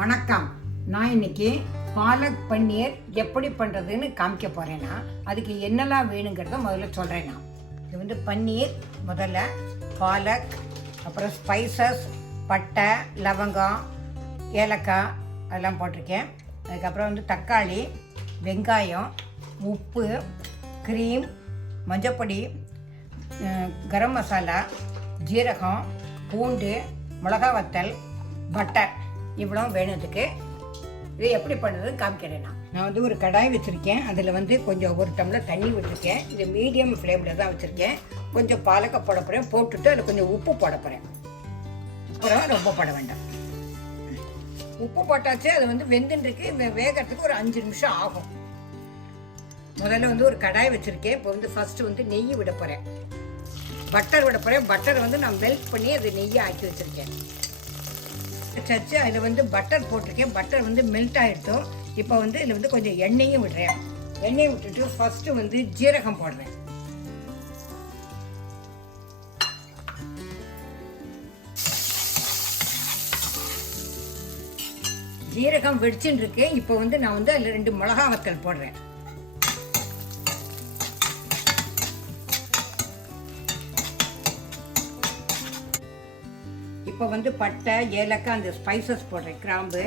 வணக்கம். நான் இன்னைக்கு பாலக் பன்னீர் எப்படி பண்ணுறதுன்னு காமிக்க போகிறேன்னா அதுக்கு என்னெல்லாம் வேணுங்கிறத முதல்ல சொல்கிறேன் நான். இது வந்து பன்னீர் முதல்ல பாலக் அப்புறம் ஸ்பைசஸ் பட்டை லவங்கம் ஏலக்காய் அதெல்லாம் போட்டிருக்கேன். அதுக்கப்புறம் வந்து தக்காளி வெங்காயம் உப்பு க்ரீம் மஞ்சப்பொடி கரம் மசாலா ஜீரகம் பூண்டு மிளகா வத்தல் பட்டர் இவ்வளோ வேணுதுக்கு இது எப்படி பண்ணுறது காமிக்கிறேன் நான். நான் வந்து ஒரு கடாய் வச்சுருக்கேன். அதில் வந்து கொஞ்சம் ஒரு டம்ளர் தண்ணி விட்டுருக்கேன். இது மீடியம் ஃப்ளேமில் தான் வச்சுருக்கேன். கொஞ்சம் பாலக்க போட போகிறேன் போட்டுட்டு அதில் கொஞ்சம் உப்பு போட போகிறேன் அப்புறம் ரொம்ப போட வேண்டாம். உப்பு போட்டாச்சு அது வந்து வெந்துன்றிருக்கு வே- வேகறதுக்கு ஒரு அஞ்சு நிமிஷம் ஆகும். முதல்ல வந்து ஒரு கடாய் வச்சுருக்கேன். இப்போ வந்து ஃபஸ்ட்டு வந்து நெய் விட போகிறேன் பட்டர் விட போகிறேன் பட்டர் வந்து நான் மெல்ட் பண்ணி அது நெய்யை ஆக்கி வச்சுருக்கேன். வச்சாச்சு அதில் வந்து பட்டர் போட்டிருக்கேன். பட்டர் வந்து மெல்ட் ஆகிட்டோம் இப்போ வந்து இதில் வந்து கொஞ்சம் எண்ணெயும் விடுறேன் எண்ணெயை விட்டுட்டு ஃபர்ஸ்ட்டு வந்து ஜீரகம் போடுறேன். ஜீரகம் வெடிச்சுன்னு இருக்கேன். இப்போ வந்து நான் வந்து அதில் ரெண்டு மிளகா வத்தல் போடுறேன். இப்போ வந்து பட்டை ஏலக்காய் அந்த ஸ்பைசஸ் போடுறேன். கிராம்பு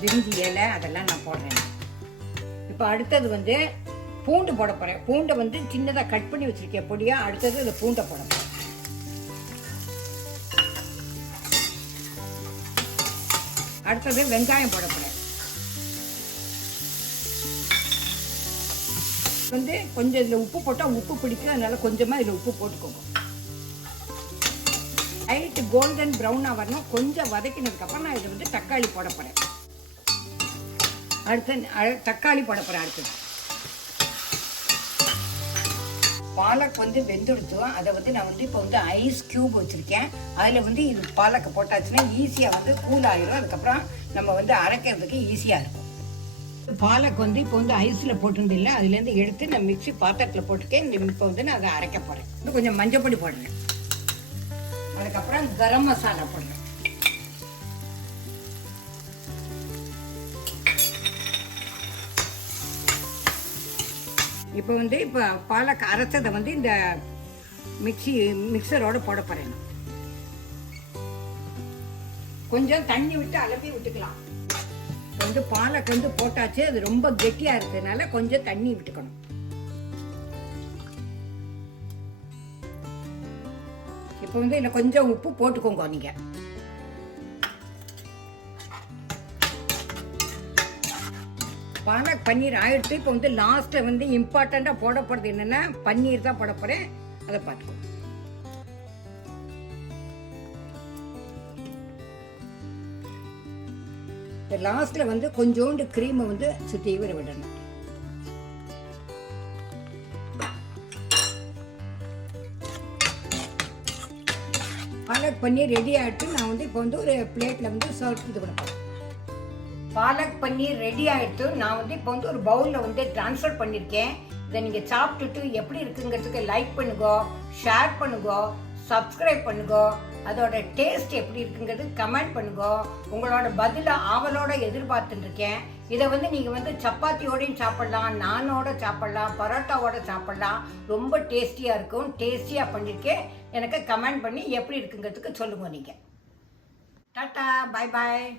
பிரிஞ்சி இலை அதெல்லாம் நான் போடுறேன். இப்போ அடுத்தது வந்து பூண்டு போட போகிறேன் பூண்டை வந்து சின்னதாக கட் பண்ணி வச்சுருக்கேன். பொடியாக அடுத்தது இந்த பூண்டை போட போகிறேன் அடுத்தது வெங்காயம் போட போகிறேன் வந்து கொஞ்சம் இதில் உப்பு போட்டால் உப்பு பிடிக்கும். அதனால கொஞ்சமாக இதில் உப்பு போட்டுக்கோங்க. லைட் கோல்டன் ப்ரௌனாக வரணும். கொஞ்சம் வதக்கினதுக்கப்புறம் நான் இதை வந்து தக்காளி போட போகிறேன் அடுத்து தக்காளி போட போகிறேன் அடுத்தது. பாலக் வந்து வெந்துடுத்தோம் அதை வந்து நான் வந்து இப்போ வந்து ஐஸ் கியூப் வச்சுருக்கேன். அதில் வந்து இது பாலக்கை போட்டாச்சுன்னா ஈஸியாக வந்து கூல் ஆகிடும் அதுக்கப்புறம் நம்ம வந்து அரைக்கிறதுக்கு ஈஸியாக இருக்கும். பாலக் வந்து இப்போ வந்து ஐஸில் போட்டிருந்து இல்லை அதுலேருந்து எடுத்து நான் மிக்ஸி பாத்திரத்தில் போட்டுருக்கேன். இப்போ வந்து நான் அதை அரைக்க போகிறேன் வந்து கொஞ்சம் மஞ்சப்பொடி போடுறேன். அதுக்கப்புறம் கரம் மசாலா போடுறேன். இப்போ வந்து இப்போ பாலக் அரைச்சதை வந்து இந்த மிக்ஸி மிக்சரோடு போட போகிறேன் கொஞ்சம் தண்ணி விட்டு அலம்பி விட்டுக்கலாம். வந்து பாலக் வந்து போட்டாச்சு அது ரொம்ப கெட்டியாக இருக்கிறதுனால கொஞ்சம் தண்ணி விட்டுக்கணும். இப்போ வந்து இதில் கொஞ்சம் உப்பு போட்டுக்கோங்க நீங்கள் பாலக் பன்னீர் ஆயிடுத்து இப்போ வந்து லாஸ்ட்டில் வந்து இம்பார்ட்டண்ட்டாக போட போகிறது என்னென்னா பன்னீர் தான் போட போகிறேன் அதை பார்த்துக்கோ. லாஸ்ட்டில் வந்து கொஞ்சோண்டு க்ரீமை வந்து சுற்றி விட விடணும். பாலக் பன்னீர் ரெடி ஆகிட்டு நான் வந்து இப்போ வந்து ஒரு பிளேட்டில் வந்து சர்வ் இது பண்ண பாலக் பன்னீர் ரெடி ஆகிட்டு நான் வந்து இப்போ வந்து ஒரு பவுலில் வந்து ட்ரான்ஸ்ஃபர் பண்ணியிருக்கேன் இதை நீங்கள் சாப்பிட்டுட்டு எப்படி இருக்குங்கிறதுக்கு லைக் பண்ணுங்க ஷேர் பண்ணுங்க சப்ஸ்கிரைப் பண்ணுங்க. அதோட டேஸ்ட் எப்படி இருக்குங்கிறது கமெண்ட் பண்ணுங்க. உங்களோட பதிலை ஆவலோட எதிர்பார்த்துருக்கேன் இதை வந்து நீங்கள் வந்து சப்பாத்தியோடையும் சாப்பிட்லாம் நானோட சாப்பிட்லாம் பரோட்டாவோட சாப்பிட்லாம். ரொம்ப டேஸ்டியாக இருக்கும் டேஸ்டியாக பண்ணியிருக்கேன் எனக்கு கமெண்ட் பண்ணி எப்படி இருக்குங்கிறதுக்கு சொல்லுங்க நீங்கள் டாட்டா பை பாய்